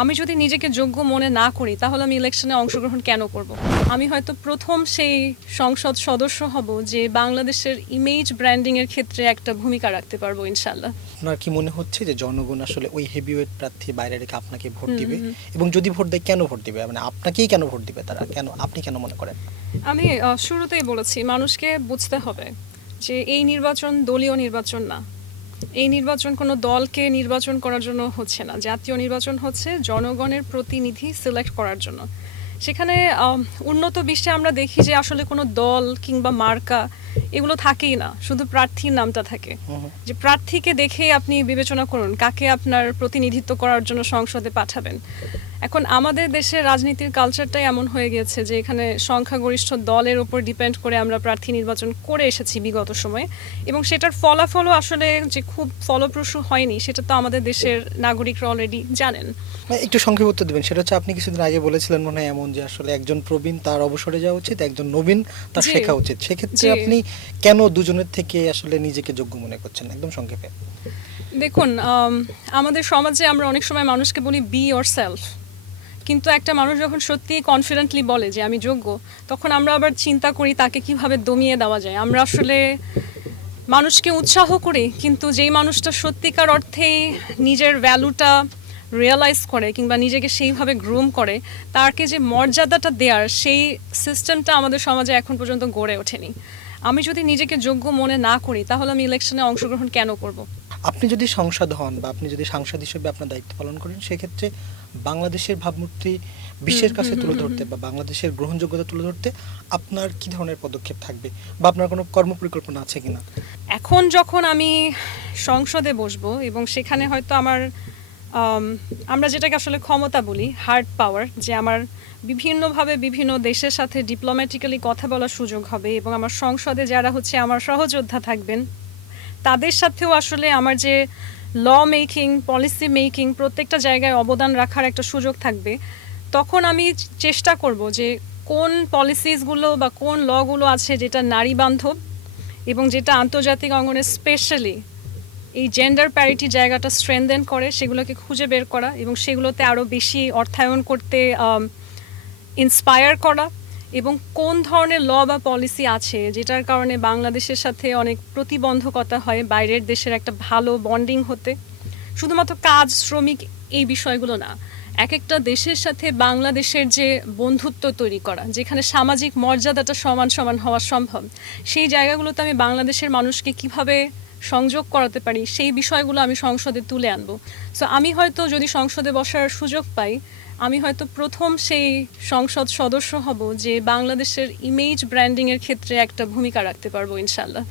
আমি যদি নিজেকে যোগ্য মনে না করি তাহলে আমি ইলেকশনে অংশগ্রহণ কেন করব? আমি হয়তো প্রথম সেই সংসদ সদস্য হব যে বাংলাদেশের ইমেজ ব্র্যান্ডিং এর ক্ষেত্রে একটা ভূমিকা রাখতে পারবো ইনশাল্লাহ। আপনার কি মনে হচ্ছে যে জনগণ আসলে ওই হেভিওয়েট প্রার্থী বাইরে রেখে আপনাকে ভোট হুম, দিবে? হুম, হুম। এবং যদি ভোট দেয় কেন ভোট দিবে? মানে আপনাকেই কেন ভোট দিবে তারা? কেন আপনি কেন মনে করেন? আমি শুরুতেই বলেছি মানুষকে বুঝতে হবে যে এই নির্বাচন দলীয় নির্বাচন না। এই নির্বাচন কোনো দলকে নির্বাচন করার জন্য হচ্ছে না। জাতীয় নির্বাচন হচ্ছে জনগণের প্রতিনিধি সিলেক্ট করার জন্য। সেখানে উন্নত বিশ্বে আমরা দেখি যে আসলে কোনো দল কিংবা মার্কা এগুলো থাকেই না, শুধু প্রার্থীর নামটা থাকে। হুম, হুম। যে প্রার্থীকে দেখেই আপনি বিবেচনা করুন কাকে আপনার প্রতিনিধিত্ব করার জন্য সংসদে পাঠাবেন। এখন আমাদের দেশের রাজনীতির কালচারটাই এমন হয়ে গেছে যে এখানে সংখ্যাগরিষ্ঠ দলের উপর ডিপেন্ড করে আমরা প্রার্থী নির্বাচন করে এসেছি বিগত সময়ে, এবং সেটার ফলাফলও আসলে যে খুব ফলপ্রসূ হয়নি সেটা তো আমাদের দেশের নাগরিকরা অলরেডি জানেন। একটু সংক্ষেপে উত্তর দিবেন। সেটা হচ্ছে আপনি কিছুদিন আগে বলেছিলেন মনে হয় এমন যে আসলে একজন প্রবীণ তার অবসরে যাওয়া উচিত, একজন নবীন তার জি, শেখা উচিত। সেক্ষেত্রে জি। আপনি কেন দুজনের থেকে আসলে নিজেকে যোগ্য মনে করছেন? একদম সংক্ষেপে। দেখুন, আমাদের সমাজে আমরা অনেক সময় মানুষকে বলি বি ইয়োর সেলফ, কিন্তু একটা মানুষ যখন সত্যি কনফিডেন্টলি বলে যে আমি যোগ্য, তখন আমরা আবার চিন্তা করি তাকে কিভাবে দমিয়ে দেওয়া যায়। আমরা আসলে মানুষকে উৎসাহ করি, কিন্তু যেই মানুষটা সত্যিকার অর্থেই নিজের ভ্যালুটা রিয়েলাইজ করে কিংবা নিজেকে সেইভাবে গ্রুম করে, তাকে যে মর্যাদাটা দেওয়ার সেই সিস্টেমটা আমাদের সমাজে এখন পর্যন্ত গড়ে ওঠেনি। আমি যদি নিজেকে যোগ্য মনে না করি তাহলে আমি ইলেকশনে অংশগ্রহণ কেন করব? আপনি যদি সংসদ হন বা আপনি যদি সাংসদ হিসেবে আপনার দায়িত্ব পালন করেন, সেক্ষেত্রে বাংলাদেশের ভাবমূর্তি বিশ্বের কাছে তুলে ধরতে বা বাংলাদেশের গ্রহণযোগ্যতা তুলে ধরতে আপনার কি ধরনের পদক্ষেপ থাকবে বা আপনার কোনো কর্মপরিকল্পনা আছে কিনা? এখন যখন আমি সংসদে বসবো এবং সেখানে হয়তো আমার আমরা যেটাকে আসলে ক্ষমতা বলি, হার্ড পাওয়ার, যে আমার বিভিন্নভাবে বিভিন্ন দেশের সাথে ডিপ্লোম্যাটিক্যালি কথা বলার সুযোগ হবে, এবং আমার সংসদে যারা হচ্ছে আমার সহযোদ্ধা থাকবেন তাদের সাথেও আসলে আমার যে ল মেকিং, পলিসি মেকিং প্রত্যেকটা জায়গায় অবদান রাখার একটা সুযোগ থাকবে। তখন আমি চেষ্টা করব যে কোন পলিসিসগুলো বা কোন লগুলো আছে যেটা নারী বান্ধব এবং যেটা আন্তর্জাতিক অঙ্গনে স্পেশালি এই জেন্ডার প্যারিটি জায়গাটা স্ট্রেনদেন করে, সেগুলোকে খুঁজে বের করা এবং সেগুলোতে আরও বেশি অর্থায়ন করতে ইন্সপায়ার করা, এবং কোন ধরনের ল বা পলিসি আছে যেটার কারণে বাংলাদেশের সাথে অনেক প্রতিবন্ধকতা হয় বাইরের দেশের একটা ভালো বন্ডিং হতে। শুধুমাত্র কাজ, শ্রমিক, এই বিষয়গুলো না, এক একটা দেশের সাথে বাংলাদেশের যে বন্ধুত্ব তৈরি করা, যেখানে সামাজিক মর্যাদাটা সমান সমান হওয়া সম্ভব, সেই জায়গাগুলোতে আমি বাংলাদেশের মানুষকে কিভাবে সংযোগ করাতে পারি সেই বিষয়গুলো আমি সংসদে তুলে আনবো। সো আমি হয়তো যদি সংসদে বসার সুযোগ পাই, আমি হয়তো প্রথম সেই সংসদ সদস্য হব যে বাংলাদেশের ইমেজ ব্র্যান্ডিং এর ক্ষেত্রে একটা ভূমিকা রাখতে পারবো ইনশাল্লাহ।